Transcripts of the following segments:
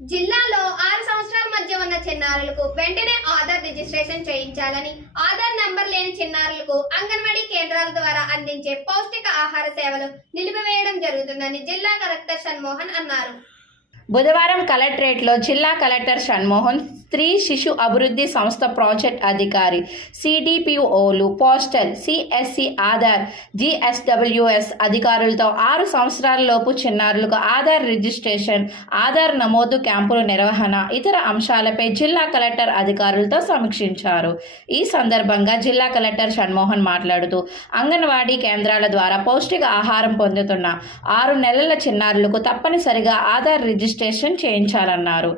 జిల్లాలో ఆరు సంవత్సరాల మధ్య ఉన్న చిన్నారులకు వెంటనే ఆధార్ రిజిస్ట్రేషన్ చేయించాలని ఆధార్ నంబర్ లేని చిన్నారులకు అంగన్వాడీ కేంద్రాల ద్వారా అందించే పౌష్టిక ఆహార సేవలు నిలిపివేయడం జరుగుతుందని జిల్లా కలెక్టర్ షణ్మోహన్ అన్నారు. బుధవారం కలెక్టరేట్లో జిల్లా కలెక్టర్ షణ్మోహన్ స్త్రీ శిశు అభివృద్ధి సంస్థ ప్రాజెక్ట్ అధికారి సిడిపిఓలు పోస్టల్ సిఎస్సి ఆధార్ జిఎస్డబ్ల్యూఎస్ అధికారులతో ఆరు సంవత్సరాలలోపు చిన్నారులకు ఆధార్ రిజిస్ట్రేషన్ ఆధార్ నమోదు క్యాంపుల నిర్వహణ ఇతర అంశాలపై జిల్లా కలెక్టర్ అధికారులతో సమీక్షించారు. ఈ సందర్భంగా జిల్లా కలెక్టర్ షణ్మోహన్ మాట్లాడుతూ అంగన్వాడీ కేంద్రాల ద్వారా పౌష్టిక ఆహారం పొందుతున్న ఆరు నెలల చిన్నారులకు తప్పనిసరిగా ఆధార్ రిజిస్ట్రేషన్ చేయించాలన్నారు.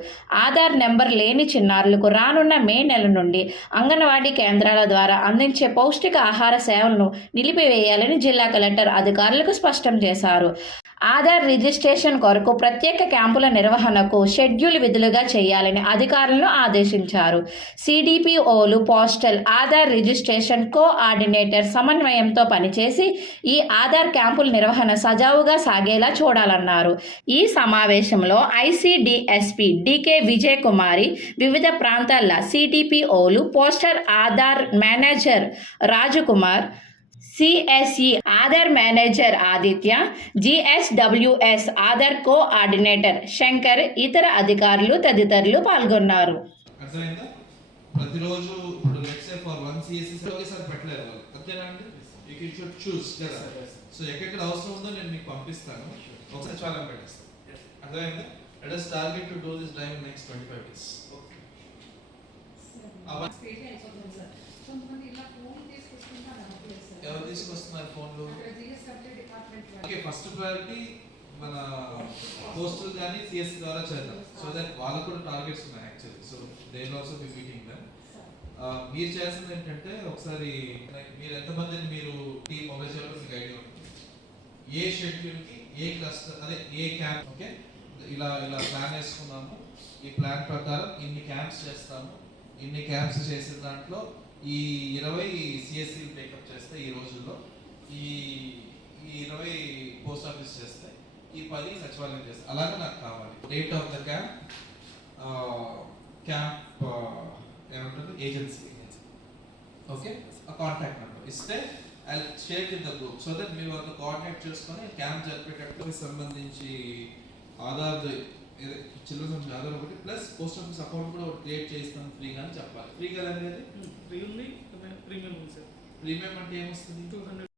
ఆధార్ నెంబర్ లేని చిన్నారులకు రానున్న మే నెల నుండి అంగన్వాడీ కేంద్రాల ద్వారా అందించే పౌష్టిక ఆహార సేవలను నిలిపివేయాలని జిల్లా కలెక్టర్ అధికారులకు స్పష్టం చేశారు. ఆధార్ రిజిస్ట్రేషన్ కొరకు ప్రత్యేక క్యాంపుల నిర్వహణకు షెడ్యూల్ విధులుగా చేయాలని అధికారులను ఆదేశించారు. సిడిపిఓలు పోస్టల్ ఆధార్ రిజిస్ట్రేషన్ కోఆర్డినేటర్ సమన్వయంతో పనిచేసి ఈ ఆధార్ క్యాంపుల నిర్వహణ సజావుగా సాగేలా చూడాలన్నారు. ఈ సమావేశంలో ఐసిడిఎస్పి డికే విజయ్ కుమారి వివిధ ప్రాంతాల సిడిపిఓలు poster Aadhaar manager Rajkumar CSE Aadhaar manager Aditya GSWS Aadhaar coordinator Shankar ఇతర అధికారులు తదితరులు పాల్గొన్నారు. అర్థమైందా? ప్రతిరోజు ఇప్పుడు let's say for one CSC ఒకేసారి పెట్టలేరు వాళ్ళు. అంతేనా అండి? యూ కెన్ షుడ్ చూస్ కదా? సో ఎక్కడెక్కడ అవసరం ఉందో నేను మీకు పంపిస్తాను. ఒకసారి చాలా పెట్టేస్తాను. అర్థమైందా? Let us target to do this drive next twenty five days అవ- ఎవరు తీసుకొస్తున్నారు ఫోన్లు. ఓకే ఫస్ట్ ప్రయారిటీ మన పోస్టల్ కానీ సిఎస్ ద్వారా చేద్దాం. సో దట్ వాళ్ళకు కూడా టార్గెట్స్ ఉన్నాయి actually so they also be meeting then. మీరు చేస్తుంది ఏంటంటే ఒకసారి మీరు ఎంతమందిని మీరు టీం మొబైల్ చేయాలో మీకు ఐడియా ఉంటుంది. ఏ షెడ్యూల్కి ఏ క్లస్టర్ అదే ఏ క్యాంప్ ఓకే? ఇలా ఇలా ప్లాన్ వేసుకున్నాము. ఈ ప్లాన్ ప్రకారం ఇన్ని క్యాంప్స్ చేస్తాము. ఇన్ని క్యాంప్స్ చేసిన దాంట్లో ఈ ఇరవై సిఎస్సీ టేకప్ చేస్తే ఈ రోజుల్లో ఈ ఈ ఇరవై పోస్ట్ ఆఫీస్ చేస్తే ఈ పది సచివాలయం చేస్తే అలాగే నాకు కావాలి. Date of the camp camp ఏమంటారు? ఏజెన్సీ ఓకే ఆ కాంటాక్ట్ నెంబర్ ఇస్తే I share in the group so that మీ వాళ్ళు కోఆర్డినేట్ చేసుకొని క్యాంప్ జరిపేటప్పుడు సంబంధించి ఆధార్ చిల్డ్రన్స్ ఆధార్ ఒకటి ప్లస్ పోస్ట్ ఆఫీస్ అకౌంట్ కూడా క్రియేట్ చేస్తాం ఫ్రీగా అని చెప్పాలి. ఫ్రీ కదా అనేది ఫ్రీ ఉంది ప్రీమియం ఉంది సార్. ప్రీమియం అంటే ఏమొస్తుంది? Two hundred